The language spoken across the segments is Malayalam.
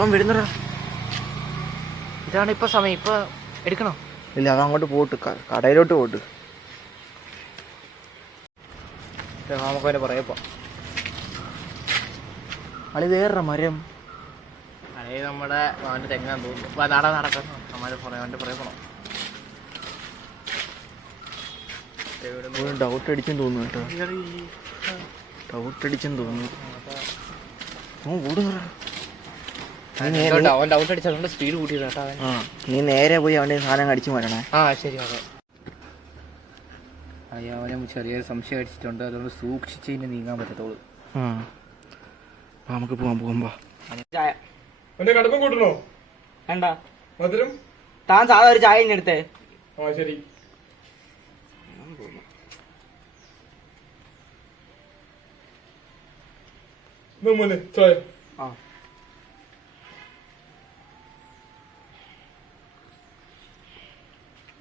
അവൻ വരുന്നടാ. ഇതാണ് ഇപ്പൊ സമയം, ഇപ്പൊ എടുക്കണോ? ഇല്ല, അവൻ അങ്ങോട്ട് പോട്ട്, കടയിലോട്ട് പോട്ട്. നമുക്ക് അവനെ പറയപ്പോ അളി വേറെ മരം അതായത് നമ്മുടെ അവൻ്റെ തെങ്ങാന്ന് തോന്നുന്നു. നടക്കാം, അവൻ്റെ പുറകെ പോണം. ഡൗട്ട് അടിച്ചെന്ന് തോന്നുന്നു കേട്ടോ, ഡൗട്ട് അടിച്ചെന്ന് തോന്നുന്നു. അവൻ ഡൗട്ട് അടിച്ചതുകൊണ്ട് സ്പീഡ് കൂട്ടിയത് കേട്ടോ. നീ നേരെ പോയി അവൻ്റെ സാധനം അടിച്ചു മാറ്റണേ. ശരി. അയ്യോ, അവനെ ചെറിയൊരു സംശയം അടിച്ചിട്ടുണ്ട്, അതുകൊണ്ട് സൂക്ഷിച്ച് ഇനി നീങ്ങാൻ പറ്റത്തുള്ളൂ. നമുക്ക് പോവാം. ചായ കടുപ്പം കൂട്ടണോ? വേണ്ട, മധുരം താൻ സാധാ ഒരു ചായ ഇനി എടുത്തേ. ശരി. ചായ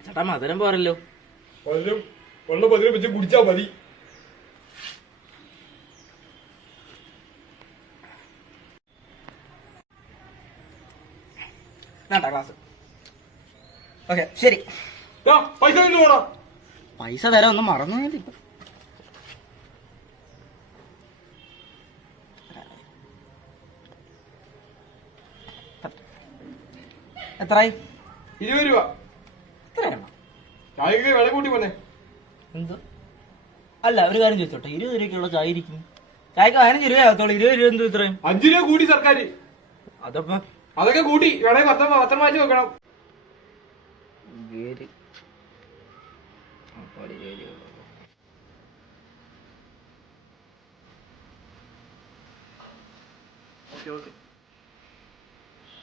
ചേട്ടാ മധുരം പോരല്ലോ. മധുരം വെള്ളം മധുരം വെച്ച് കുടിച്ചാ മതി. ക്ലാസ് ഓക്കെ ശരി. പൈസ പോടാ. പൈസ തരാം, ഒന്നും മറന്നു. എത്രയായി? 20 രൂപ. എത്രയാണ് ചായക്ക് വില കൂട്ടി പോന്നെ. എന്ത്? അല്ല, ഒരു കാര്യം ചോദിച്ചോട്ടെ, 20 രൂപയ്ക്കുള്ള ചായ ഇരിക്കും, ചായക്ക് 15 രൂപയാകത്തോളൂ. 20 രൂപ എന്ത് ഇത്രയും? 5 രൂപ കൂടി സർക്കാർ. അതപ്പോ അതൊക്കെ കൂട്ടി വേണേ പത്രം മാറ്റി വെക്കണം.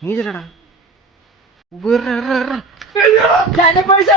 നീ ചേട്ടാ പൈസ